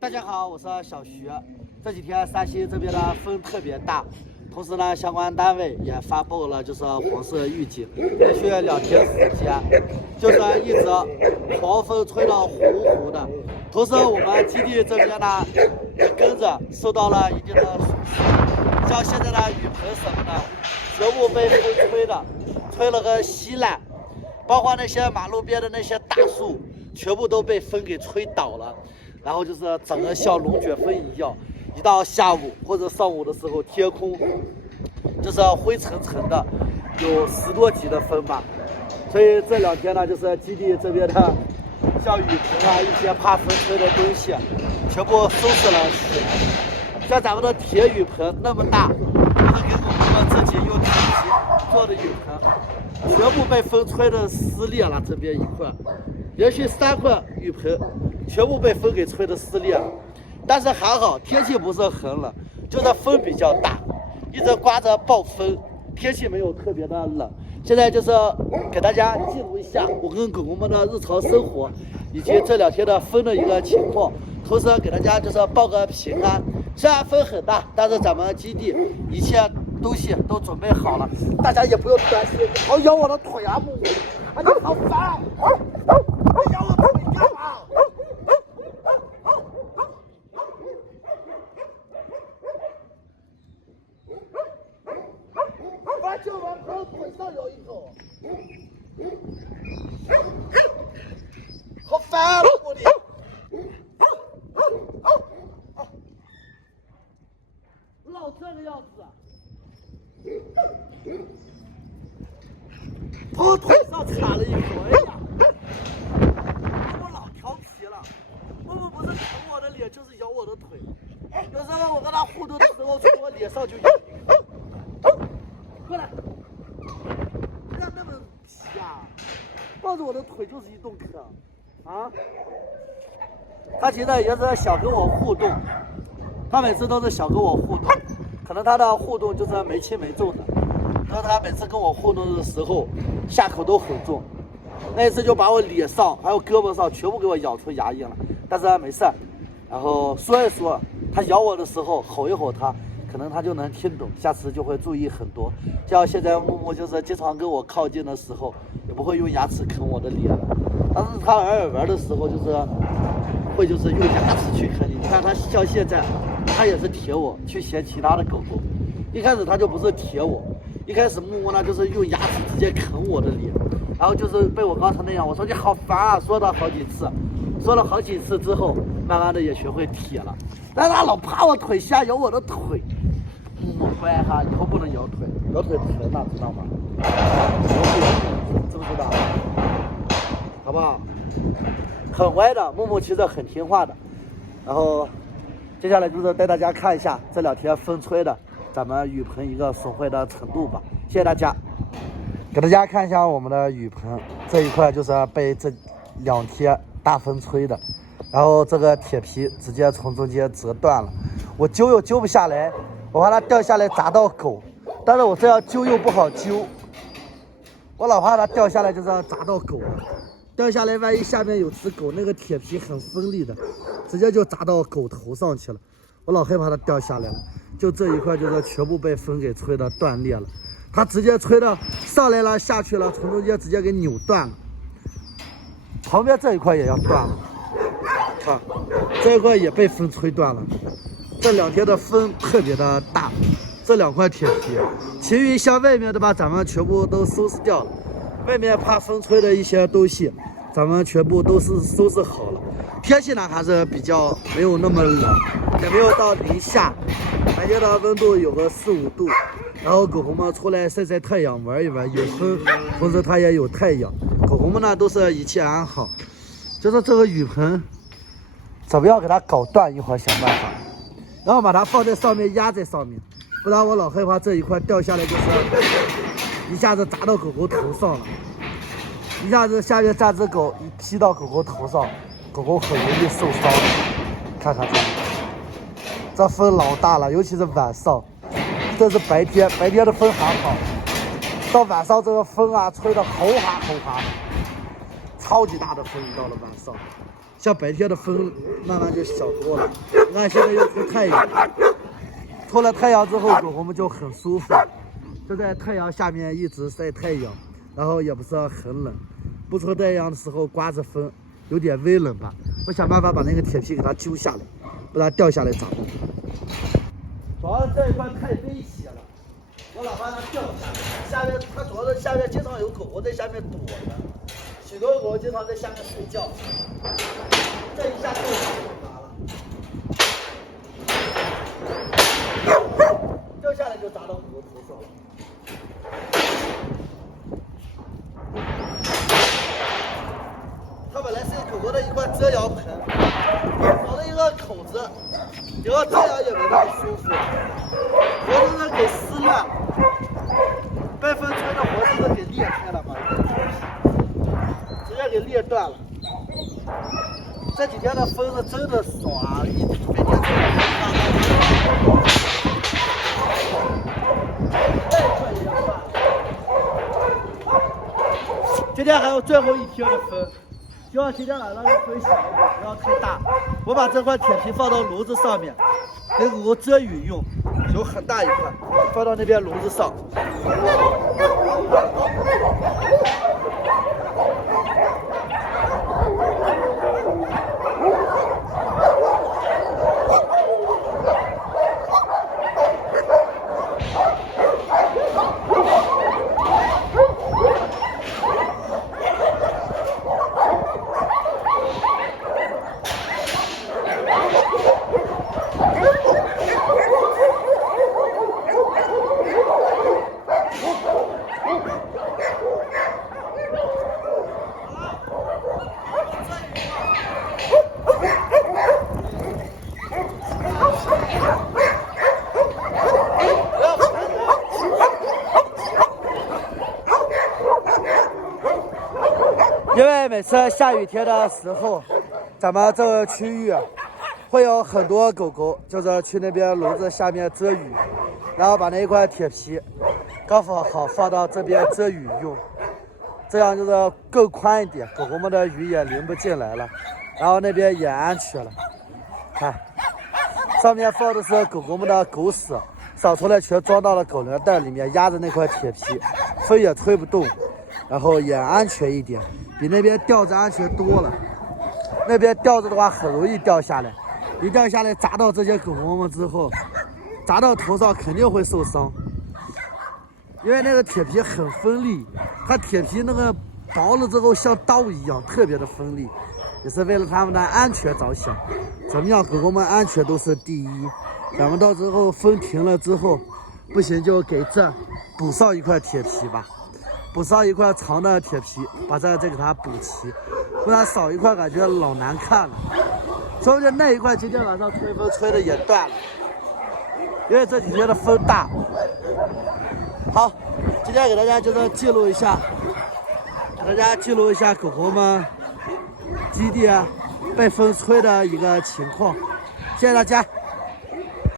大家好，我是小徐。这几天山西这边的风特别大，同时呢，相关单位也发布了就是黄色预警，连续2天时间，就是一直狂风吹得呼呼的。同时，我们基地这边呢也跟着受到了一定的损失，像现在的雨棚什么的，全部被风吹了个稀烂，包括那些马路边的那些大树，全部都被风给吹倒了。然后就是整个像龙卷风一样，一到下午或者上午的时候，天空就是灰沉沉的，有10多级的风吧。所以这2天呢，就是基地这边的像雨棚啊，一些怕风吹的东西，全部收拾了起来。像咱们的铁雨棚那么大，就是给我们自己用铁皮做的雨棚，全部被风吹的撕裂了。这边一块，连续3块雨棚。全部被风给吹得撕裂了，但是还好天气不是很冷，就是风比较大，一直刮着暴风，天气没有特别的冷。现在就是给大家记录一下我跟狗狗们的日常生活，以及这2天的风的一个情况，同时给大家就是报个平安。虽然风很大，但是咱们基地一切东西都准备好了，大家也不用担心。你好咬我的腿啊，木木！啊，你好烦！你咬我腿干嘛？就往口腿上咬一口，好烦啊！我的，老这个样子，我腿上插了一口，哎呀，我老调皮了，我们不是啃我的脸，就是咬我的腿，有时候我跟他互动的时候，从我脸上就咬。过来，不要那么皮啊！抱着我的腿就是一顿啃啊！他其实也是想跟我互动，他每次都是想跟我互动，可能他的互动就是没轻没重的。然后他每次跟我互动的时候，下口都很重。那一次就把我脸上还有胳膊上全部给我咬出牙印了，但是没事。然后说一说，他咬我的时候吼一吼他。可能他就能听懂，下次就会注意很多。像现在木木就是经常跟我靠近的时候，也不会用牙齿啃我的脸了。但是他偶尔玩的时候，就是会就是用牙齿去啃你。你看他像现在，他也是舔我，去嫌其他的狗狗。一开始他就不是舔我，一开始木木呢就是用牙齿直接啃我的脸，然后就是被我刚才那样，我说你好烦啊，说了好几次，说了好几次之后，慢慢的也学会舔了。但是他老趴我腿下咬我的腿。乖哈，以后不能咬腿，咬腿疼了，知道吗？知不知道？好不好？很乖的，木木其实很听话的。然后，接下来就是带大家看一下这2天风吹的咱们雨棚一个损坏的程度吧。谢谢大家。给大家看一下我们的雨棚这一块，就是被这2天大风吹的，然后这个铁皮直接从中间折断了，我揪又揪不下来。我怕它掉下来砸到狗，但是我这样揪又不好揪，我老怕它掉下来就这样砸到狗，掉下来万一下面有只狗，那个铁皮很锋利的，直接就砸到狗头上去了，我老害怕它掉下来了。就这一块就是全部被风给吹的断裂了，它直接吹的上来了下去了，从中间直接给扭断了，旁边这一块也要断了，看这一块也被风吹断了。这2天的风特别的大，这2块铁皮，其余像外面的吧，咱们全部都收拾掉了。外面怕风吹的一些东西，咱们全部都是收拾好了。天气呢还是比较没有那么冷，也没有到零下，白天的温度有个4、5度。然后狗狗们出来晒晒太阳，玩一玩，有风，同时它也有太阳。狗狗们呢都是一切安好，就是这个雨棚怎么样给它搞断，一会儿想办法。然后把它放在上面，压在上面，不然我老害怕这一块掉下来，就是一下子砸到狗狗头上了，一下子下面站只狗一劈到狗狗头上，狗狗很容易受伤。看看这风老大了，尤其是晚上，这是白天的风还好，到晚上这个风啊吹得吼哈吼哈的，超级大的风，到了晚上。像白天的风慢慢就小多了。你看现在又出太阳，出了太阳之后，狗狗们就很舒服，就在太阳下面一直晒太阳，然后也不是很冷。不出太阳的时候刮着风，有点微冷吧。我想办法把那个铁皮给它揪下来，不然掉下来咋办？主要是这一块太危险了，我老怕它掉下来。下面它主要是下面经常有狗狗在下面躲着，许多狗经常在下面睡觉，这一下掉下来就麻了，掉下来就砸到狗狗头上了。它本来是狗狗的一块遮阳棚，少了一个口子，以后遮阳也没那么舒服，活生生给撕烂，被风吹的活生生给裂开了嘛，直接给裂断了。这几天的风是真的爽，每天吹的再快也要断。今天还有最后一天的风。希望今天晚上的风小一点，不要太大。我把这块铁皮放到炉子上面，给狗狗遮雨用，有很大一块，放到那边炉子上。因为每次下雨天的时候，咱们这个区域会有很多狗狗，就是去那边笼子下面遮雨，然后把那一块铁皮刚好放到这边遮雨用，这样就是更宽一点，狗狗们的雨也淋不进来了，然后那边也安全了。看，上面放的是狗狗们的狗屎，扫出来全装到了狗粮袋里面，压着那块铁皮，风也吹不动，然后也安全一点。比那边吊着安全多了，那边吊着的话很容易掉下来，一掉下来砸到这些狗狗们之后，砸到头上肯定会受伤，因为那个铁皮很锋利，它铁皮那个薄了之后像刀一样，特别的锋利，也是为了它们的安全着想，怎么样，狗狗们安全都是第一。咱们到之后风停了之后，不行就给这补上一块铁皮吧。补上一块长的铁皮，把这给它补齐，不然少一块感觉老难看了。说不定那一块今天晚上吹风吹的也断了，因为这几天的风大。好，今天给大家就是记录一下，给大家记录一下狗狗们基地被风吹的一个情况。谢谢大家。